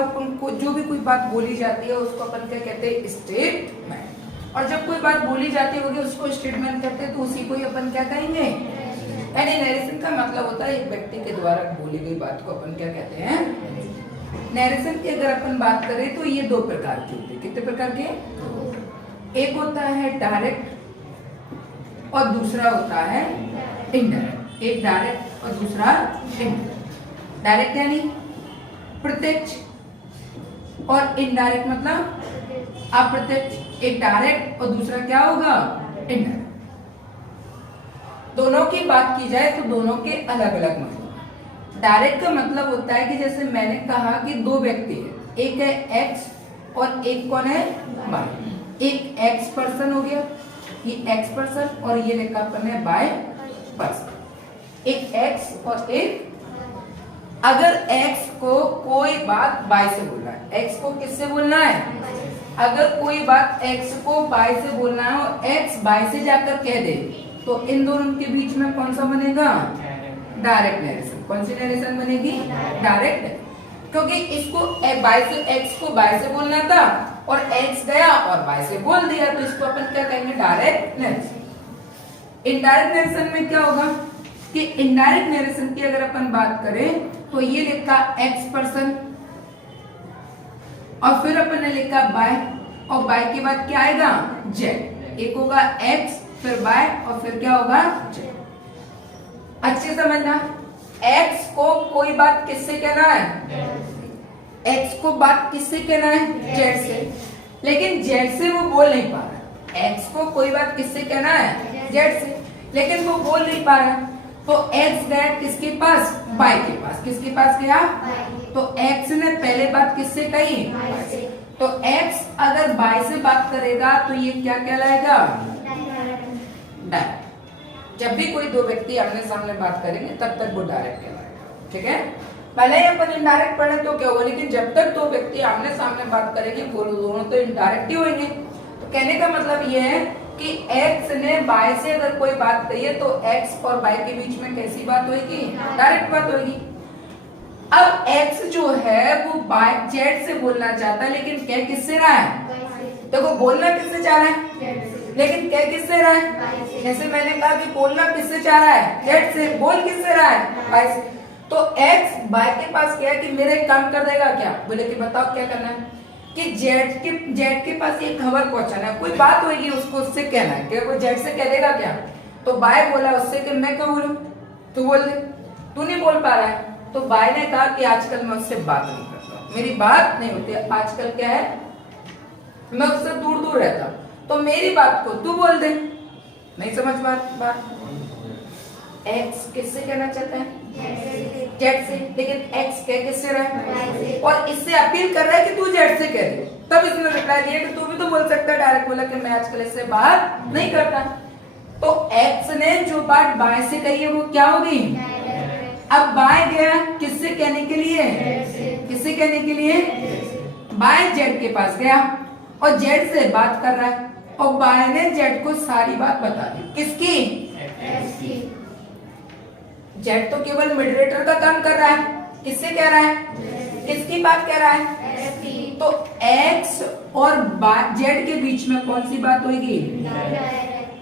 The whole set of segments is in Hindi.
अपन को जो भी कोई बात बोली जाती है उसको अपन क्या कहते हैं, स्टेटमेंट। और जब कोई बात बोली जाती होगी उसको स्टेटमेंट कहते हैं, तो उसी को ही अपन क्या कहेंगे, यानी नरेशन का मतलब होता है एक व्यक्ति के द्वारा बोली गई बात को अपन क्या कहते हैं, नरेशन की अगर अपन बात करें तो ये दो प्रकार की होती है। कितने प्रकार के, एक होता है डायरेक्ट और दूसरा होता है इनडायरेक्ट। एक डायरेक्ट और दूसरा इनडायरेक्ट। डायरेक्ट यानी प्रत्यक्ष और इनडायरेक्ट मतलब अप्रत्यक्ष। एक डायरेक्ट और दूसरा क्या होगा, इनडायरेक्ट। दोनों की बात की जाए तो दोनों के अलग अलग मतलब। डायरेक्ट का मतलब होता है कि जैसे मैंने कहा कि दो व्यक्ति है, एक है एक्स और एक कौन है, वाई। एक एक्स पर्सन हो गया, ये एक्स पर्सन, और ये लिखा अपन है वाई पर्सन। एक एक्स और एक, अगर एक्स को कोई बात वाई से बोलना है, एक्स को किससे बोलना है, अगर कोई बात एक्स को वाई से बोलना है और एक्स वाई से जाकर कह दे, तो इन दोनों के बीच में कौन सा बनेगा, डायरेक्ट नरेशन। कौन सी नरेशन बनेगी, डायरेक्ट। क्योंकि इसको वाई से, एक्स को वाई से बोलना था और एक्स गया और वाई से बोल दिया, तो इसको अपन क्या कहेंगे, डायरेक्ट नरेशन। इनडायरेक्ट नरेशन में क्या होगा कि इनडायरेक्ट नरेशन की अगर अपन बात करें तो ये लिखा एक्स पर्सन और फिर अपन ने लिखा बाय, और बाय के बाद क्या आएगा, जेड। एक होगा एक्स फिर बाय और फिर क्या होगा, जेड। अच्छे समझना, एक्स को कोई बात किससे कहना है, एक्स को बात किससे कहना है, जेड से। लेकिन जेड से वो बोल नहीं पा रहा। एक्स को कोई बात किससे कहना है, जेड से, लेकिन वो बोल नहीं पा रहा। तो एक्स गया किसके पास, बाय के पास। किसके पास गया, तो एक्स ने पहले बात किससे कही, तो एक्स अगर बाय से बात करेगा तो ये क्या कहलाएगा, डायरेक्ट। जब भी कोई दो व्यक्ति आमने सामने बात करेंगे तब तक वो डायरेक्ट कहलाएगा। ठीक है, भले ही अपन इनडायरेक्ट पढ़े तो क्या होगा, लेकिन जब तक दो व्यक्ति आमने सामने बात करेंगे वो दोनों तो इनडायरेक्ट ही होंगे। तो कहने का मतलब ये है कि x ने y से अगर कोई बात कही है तो x और y के बीच में कैसी बात होगी, डायरेक्ट बात होगी। अब x जो है वो z से बोलना चाहता है, लेकिन कह किससे रहा है, देखो बोलना किससे चाह रहा है, लेकिन कह किससे रहा है। जैसे मैंने कहा कि बोलना किससे चाह रहा है, z से, बोल किससे रहा है, y से। तो x y के पास क्या है कि मेरा एक काम कर देगा क्या, बोले कि बताओ क्या करना है, कि जेड के पास ये खबर पहुंचाना है, कोई बात होगी उसको उससे कहना है, कि वो जेड से कह देगा क्या। तो बाय बोला उससे कि मैं क्यों बोलूं, तू बोल दे, तू नहीं बोल पा रहा है। तो बाय ने कहा कि आजकल मैं उससे बात नहीं करता, मेरी बात नहीं होती, आजकल क्या है मैं उससे दूर दूर रहता, तो मेरी बात को तू बोल दे। नहीं समझ बात। एक्स किससे कहना चाहता है, जेड से, लेकिन एक्स कह किससे रहा है, और इससे अपील कर रहा है कि तू जेड से कह दे। तब इसने रिप्लाई दिया कि तू भी तो बोल सकता है, डायरेक्ट बोला कि मैं आजकल इससे बात नहीं करता। तो एक्स ने जो बात बाय से कही है वो क्या होगी, अब बाय गया किससे कहने के लिए, किससे कहने के लिए, बाय जेड के पास गया और जेड से बात कर रहा है, और बाय ने जेड को सारी बात बता दी। किसकी, जेड तो केवल मिडरेटर का काम कर रहा है, किससे कह रहा है, किसकी बात कह रहा है। तो एक्स और जेड के बीच में कौन सी बात होगी,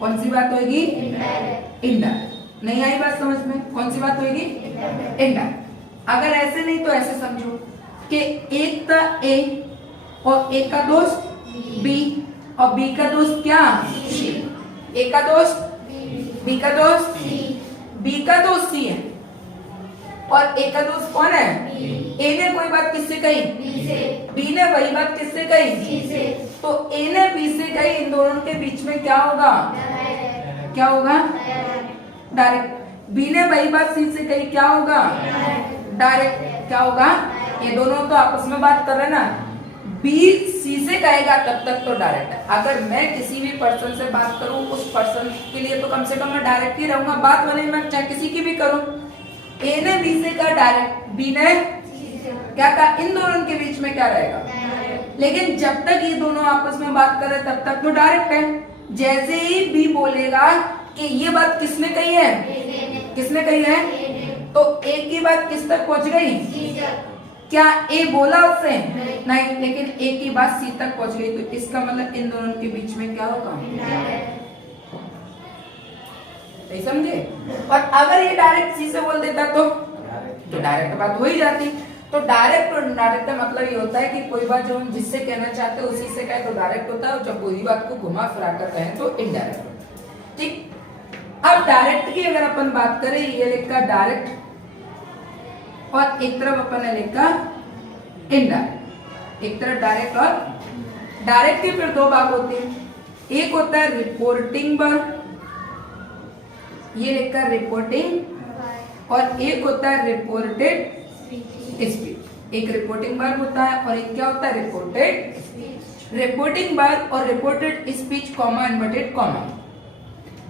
कौन सी बात होगी, इनडायरेक्ट। नहीं आई बात समझ में, कौन सी बात होगी, इनडायरेक्ट। अगर ऐसे नहीं तो ऐसे समझो कि एक था ए और ए का दोस्त बी और बी का दोस्त क्या, सी। ए का दोस्त बी का दोस्त बी का दोस्त सी है और ए का दोस्त कौन है, ए ने कोई बात किससे कही, बी ने वही बात किससे कही, तो ए ने बी से कही, इन दोनों के बीच में क्या होगा, क्या होगा, डायरेक्ट। बी ने वही बात सी से कही, क्या होगा, डायरेक्ट। क्या होगा, ये दोनों तो आपस में बात कर रहे हैं ना, बी सी से कहेगा तब तक तो डायरेक्ट है। अगर मैं किसी भी पर्सन से बात करूं उस पर्सन के लिए तो कम से कम मैं डायरेक्ट ही रहूंगा, बात भले मैं चाहे किसी की भी करूं। ए ने बी से कहा डायरेक्ट, बी ने क्या कहा, इन दोनों के बीच में क्या रहेगा, लेकिन जब तक ये दोनों आपस में बात कर रहे तब तक तो डायरेक्ट है। जैसे ही बी बोलेगा कि ये बात किसने कही है, किसने कही है, तो ए की बात किस तक पहुंच गई, क्या ए बोला उससे? नहीं, लेकिन ए की बात सी तक पहुंच गई, तो इसका मतलब इन दोनों के बीच में क्या होगा? नहीं समझे? और अगर ये डायरेक्ट सी से बोल देता तो डायरेक्ट बात हो ही जाती। तो डायरेक्ट और इनडायरेक्ट का मतलब ये होता है कि कोई बात जो हम जिससे कहना चाहते हैं उसी से कहे तो डायरेक्ट होता है, और जब पूरी बात को घुमा फिरा कर कहें तो इनडायरेक्ट होता है। ठीक, अब डायरेक्ट की अगर अपन बात करें, ये लिखा डायरेक्ट और एक तरफ अपन ने लिखा इनडायरेक्ट। एक तरफ डायरेक्ट और डायरेक्ट के फिर दो भाग होते हैं, एक होता है रिपोर्टिंग वर्ब, ये लिखा रिपोर्टिंग, और एक होता है रिपोर्टेड स्पीच। एक रिपोर्टिंग वर्ब होता है और एक क्या होता है? Reported speech. रिपोर्टिंग वर्ब और reported speech comma inverted comma,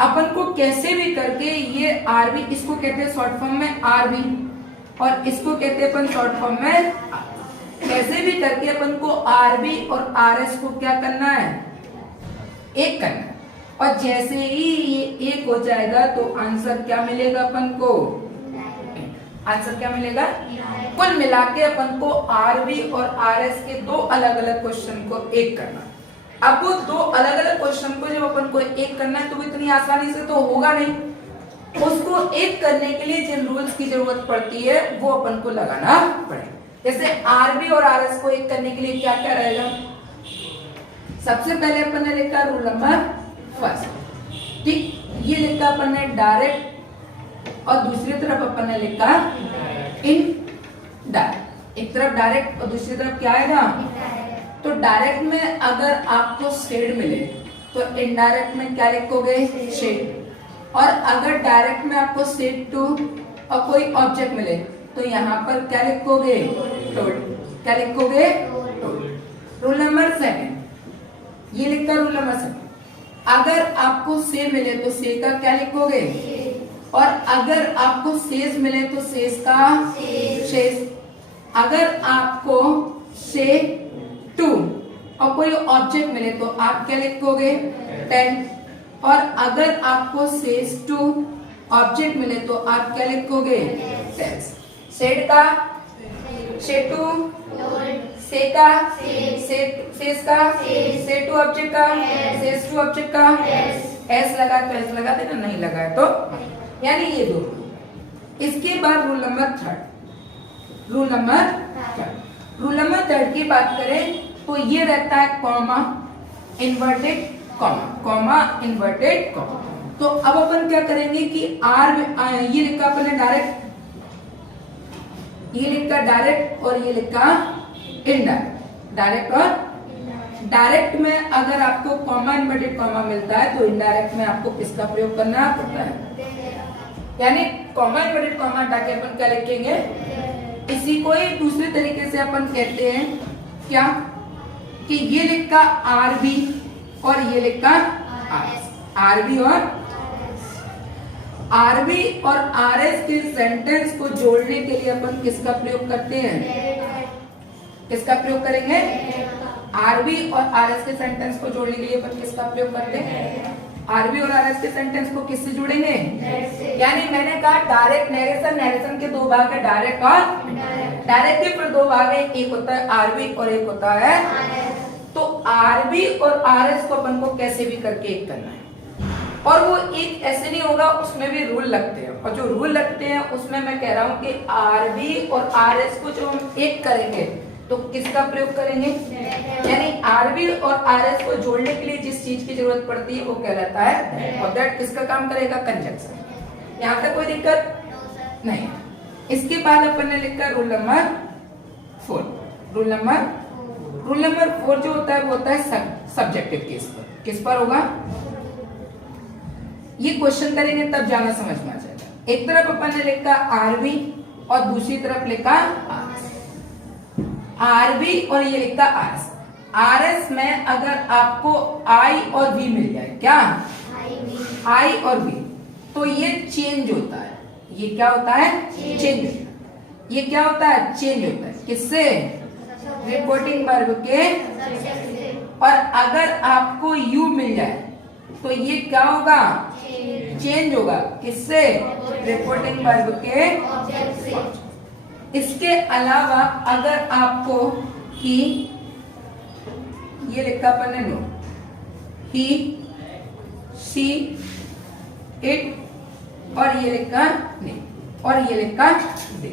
अपन को कैसे भी करके ये आरबी, इसको कहते हैं शॉर्ट फॉर्म में आरबी, और इसको कहते हैं अपन शॉर्ट फॉर्म में, कैसे भी करके अपन को आरबी और आरएस को क्या करना है? एक करना है। और जैसे ही ये एक हो जाएगा तो आंसर क्या मिलेगा अपन को? आंसर क्या मिलेगा? कुल मिला के अपन को आरबी और आरएस के दो अलग अलग क्वेश्चन को एक करना। अब वो दो अलग अलग क्वेश्चन को जब अपन को एक करना है तो वो इतनी आसानी से तो होगा नहीं, उसको एक करने के लिए जिन रूल्स की जरूरत पड़ती है वो अपन को लगाना पड़ेगा। जैसे आरबी और आरएस को एक करने के लिए क्या क्या रहेगा? सबसे पहले अपन ने लिखा रूल नंबर फर्स्ट, ठीक, ये लिखा अपन ने डायरेक्ट, और दूसरी तरफ अपन ने लिखा इनडायरेक्ट। एक तरफ डायरेक्ट और दूसरी तरफ क्या आएगा? तो डायरेक्ट में अगर आपको शेड मिले तो इनडायरेक्ट में क्या लिखोगे? शेड। और अगर डायरेक्ट में आपको शेड टू और कोई ऑब्जेक्ट मिले तो यहाँ पर क्या लिखोगे? टोड। क्या लिखोगे? टोड। रूल नंबर सेकंड, ये लिखा रूल नंबर सेकंड, अगर आपको से मिले तो से का क्या लिखोगे? और अगर आपको शेष मिले तो शेष का शेष। अगर आपको से टू और कोई ऑब्जेक्ट मिले तो आप क्या लिखोगे? 10। और अगर आपको शेष टू ऑब्जेक्ट मिले तो आप क्या लिखोगे? 10। शेड का शेड टू, से का शेष का, से टू ऑब्जेक्ट का, शेष टू ऑब्जेक्ट का, एस लगा तो एस लगा देना, नहीं लगा तो, यानी ये दो। इसके बाद rule number third, rule number third की बात करें तो ये रहता है comma inverted comma, comma inverted comma. तो अब अपन क्या करेंगे कि आर ये लिखा अपन ने डायरेक्ट, ये लिखा डायरेक्ट और ये लिखा इनडायरेक्ट। डायरेक्ट और डायरेक्ट में अगर आपको कॉमा इन्वर्टेड कॉमा मिलता है तो इनडायरेक्ट में आपको किसका प्रयोग करना पड़ता है? यानी कॉमा इन्वर्टेड कॉमा हटा के अपन क्या लिखेंगे? इसी को ही दूसरे तरीके से अपन कहते हैं क्या कि ये लिखा आरबी और ये लिखा आरएस। आरबी और आरएस के सेंटेंस को जोड़ने के लिए अपन किसका प्रयोग करते हैं? किसका प्रयोग करेंगे? आरबी और आरएस के सेंटेंस को जोड़ने के लिए अपन किसका प्रयोग करते हैं? आरबी और आरएस के सेंटेंस को किससे जुड़ेंगे? यानी मैंने कहा डायरेक्ट नरेशन, नरेशन के दो भाग है, डायरेक्ट और डायरेक्ट के फिर दो भाग है, एक होता है आरबी और एक होता है। तो आरबी और आरएस को अपन को कैसे भी करके एक करना है, और वो एक ऐसे नहीं होगा, उसमें भी रूल लगते हैं, और जो रूल लगते हैं उसमें मैं कह रहा हूँ कि आरबी और आरएस को जो हम एक करेंगे तो किसका प्रयोग करेंगे? यानी आरबी और आरएस को जोड़ने के लिए जिस चीज की जरूरत पड़ती है वो कहलाता है, और दैट किसका काम करेगा? कंजंक्शन। यहाँ तक कोई दिक्कत नहीं। इसके बाद अपन ने लिखा रूल नंबर 4। रूल नंबर 4 जो होता है वो होता है सब्जेक्टिव केस पर। किस पर होगा? ये क्वेश्चन करेंगे तब ज्यादा समझ में आ जाएगा। एक तरफ अपन ने लिखा आरबी और दूसरी तरफ लिखा आरबी और ये लिखा आरएस। आरएस में अगर आपको आई और वी मिल जाए, क्या आई और वी, तो ये चेंज होता है। ये क्या होता है? चेंज होता है। ये क्या होता है? चेंज होता है। किससे? रिपोर्टिंग वर्ब के। और अगर आपको यू मिल जाए तो ये क्या होगा? चेंज होगा। किससे? रिपोर्टिंग वर्ब के। इसके अलावा अगर आपको ही, ये लिखा अपन ने नो, ही, शी, इट और ये लिखा नहीं और ये लिखा दे।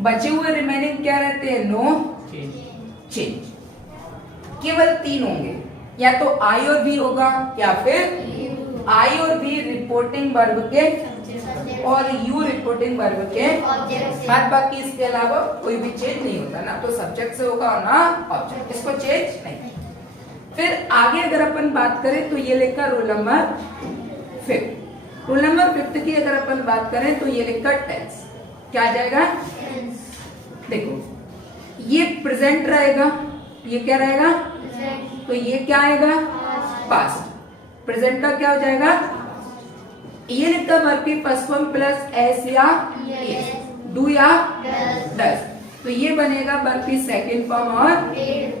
बचे हुए रिमेनिंग क्या रहते हैं? No, change. केवल 3 होंगे, या तो आई और बी होगा या फिर आई और बी रिपोर्टिंग वर्ब के और यू रिपोर्टिंग वर्ब के बाद, बाकी इसके अलावा कोई भी चेंज नहीं होता, ना तो सब्जेक्ट से होगा और ना ऑब्जेक्ट, इसको चेंज नहीं। फिर आगे अगर अपन बात करें तो ये लिखा रोल नंबर 5। रोल नंबर 5 की अगर अपन बात करें तो ये लिखा टेंस। क्या आ जाएगा? देखो ये प्रेजेंट रहेगा, ये क्या रहेगा? तो ये क्या आएगा? पास्ट। प्रेजेंट का क्या हो जाएगा? ये लिखा वर्ब की फर्स्ट फॉर्म प्लस एस या एस, डू या डस, तो ये बनेगा वर्ब की सेकंड फॉर्म और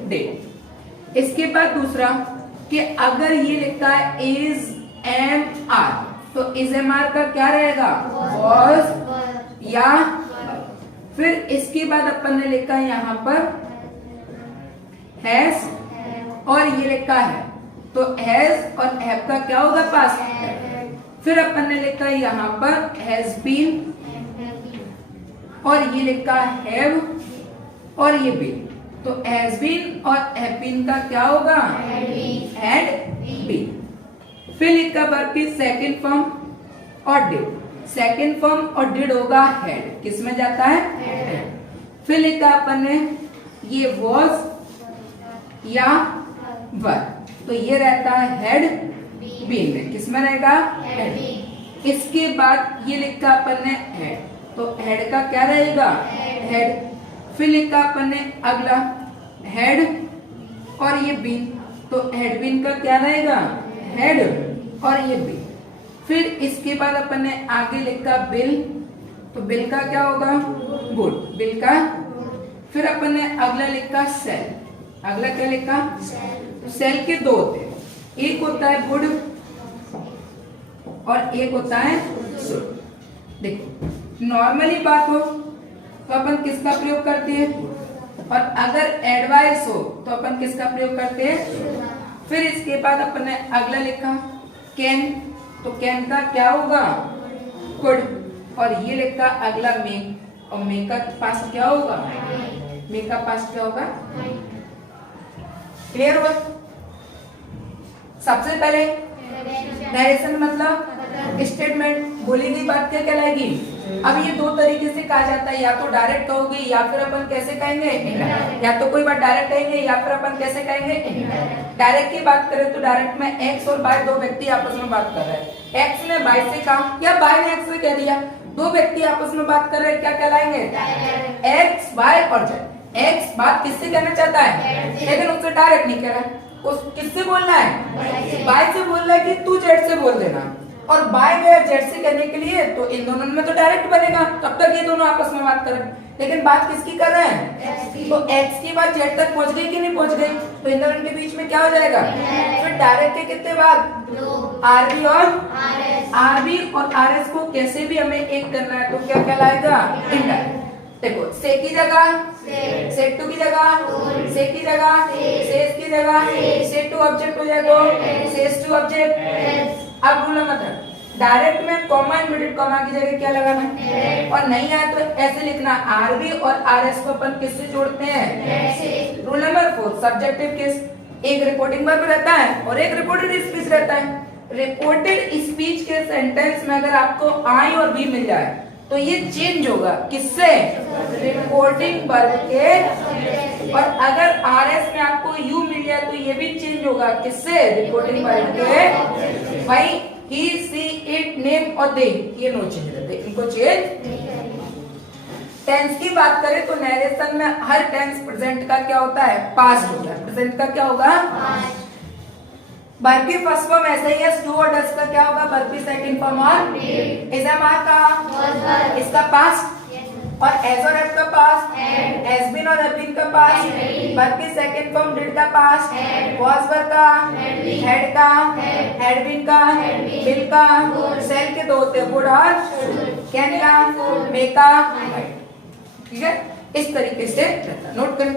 डिड। इसके बाद दूसरा कि अगर ये लिखा है इज एम आर, तो इज एम आर का क्या रहेगा? वॉज या। फिर इसके बाद अपन ने लिखा यहाँ पर हैज और ये लिखा है, तो हैज और हैव का क्या होगा? पास्ट। फिर अपन ने लिखा यहाँ पर हैज बीन और ये लिखा हैव और ये बीन, तो हैज बीन और हैव बीन का क्या होगा? Had been. फिर लिखा वर्ब की सेकंड फॉर्म और डिड, सेकंड फॉर्म और डिड होगा हैड, किस में जाता है? फिर लिखा अपन ने ये वॉज या वर, तो ये रहता है हैड बीन में, किस में रहेगा? हैड। इसके बाद ये लिखा अपन ने हैड, तो हैड का क्या रहेगा? हैड। फिर लिखा अपन ने अगला हैड और ये बीन, तो हैड बीन का क्या रहेगा? हैड और ये बीन। फिर इसके बाद अपन ने आगे लिखा बिल, तो बिल का क्या होगा? गुड, बिल का। फिर अपन ने अगला लिखा सेल, अगला क्या लिखा? सेल के 2 होते हैं, एक होता है गुड और एक होता है शुड। देखो नॉर्मली बात हो तो अपन किसका प्रयोग करते हैं, और अगर एडवाइस हो तो अपन किसका प्रयोग करते हैं? फिर इसके बाद अपन ने अगला लिखा कैन, तो कैन का क्या होगा? कुड। और ये लिखा अगला मे, और मे का पास्ट क्या होगा? मे का पास्ट क्या होगा? क्लियर हुआ? सबसे पहले नरेशन मतलब स्टेटमेंट, बोली गई बात क्या कहलाएगी? अब ये 2 तरीके से कहा जाता है, या तो डायरेक्ट कहोगे या फिर अपन कैसे कहेंगे? या तो कोई बात डायरेक्ट कहेंगे या फिर अपन कैसे कहेंगे? डायरेक्ट की बात करें तो डायरेक्ट में एक्स और वाई 2 व्यक्ति आपस में बात कर रहे हैं, एक्स ने वाई से कहा या वाई ने एक्स से कह दिया, 2 व्यक्ति आपस में बात कर रहे हैं, क्या कहलाएंगे? एक्स, वाई और जेड। एक्स बात किससे कहना चाहता है, लेकिन उससे डायरेक्ट नहीं कह रहा है, उस किससे बोलना है? वाई से बोल रहा है कि तू जेड से बोल देना, और बाय गया जेड से कहने के लिए, तो इन दोनों में तो डायरेक्ट बनेगा, तब तक ये दोनों आपस में बात कर रहे हैं। लेकिन बात किसकी कर रहे हैं? तो एक्स की बात जेड तक पहुंच गई कि नहीं पहुंच गई, तो इन दोनों के बीच में क्या हो जाएगा? फिर डायरेक्ट के कितने बाद? आरबी और आरएस को कैसे भी हमें एक करना है, तो क्या कहलाएगा? इनडायरेक्ट। देखो से की जगह सेट टू की जगह से की जगह सेस की जगह से टू ऑब्जेक्ट हो जाए तो सेस टू ऑब्जेक्ट। अब रूल मतलब डायरेक्ट में कॉमा इनवर्टेड कॉमा की जगह क्या लगाना है, और नहीं आया तो ऐसे लिखना आरबी और आरएस को अपन किससे जोड़ते हैं? रूल नंबर 4 सब्जेक्टिव केस, एक रिपोर्टिंग वर्ब रहता है और एक रिपोर्टेड स्पीच रहता है। रिपोर्टेड स्पीच के सेंटेंस में अगर आपको आई और बी मिल जाए तो ये चेंज होगा किससे? रिपोर्टिंग वर्ब के। और अगर आरएस में आपको यू मिल जाए तो ये भी चेंज होगा किससे? रिपोर्टिंग वर्ब के। भाई ही सी इट नेम और दे ये नो चेंज रहते, इनको चेंज। टेंस की बात करें तो नरेशन में हर टेंस प्रेजेंट का क्या होता है? पास्ट होता है। प्रेजेंट का क्या होगा? वर्ब की फर्स्ट फॉर्म ऐसा ही है, डू और डस का क्या होगा? वर्ब की सेकंड फॉर्म और इज एम आर का इसका पास्ट, और एज और एफ का पास्ट, हैज बीन और हैव बीन का पास्ट, वर्ब की सेकंड फॉर्म डिड का पास्ट, वाज वर का, हैड का, हैड बीन का, विल का, सेल के 2 होते हैं, वुड और कैन का, मे का। ठीक है, इस तरीके से रहता है। नोट करें,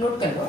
नोट कर लो।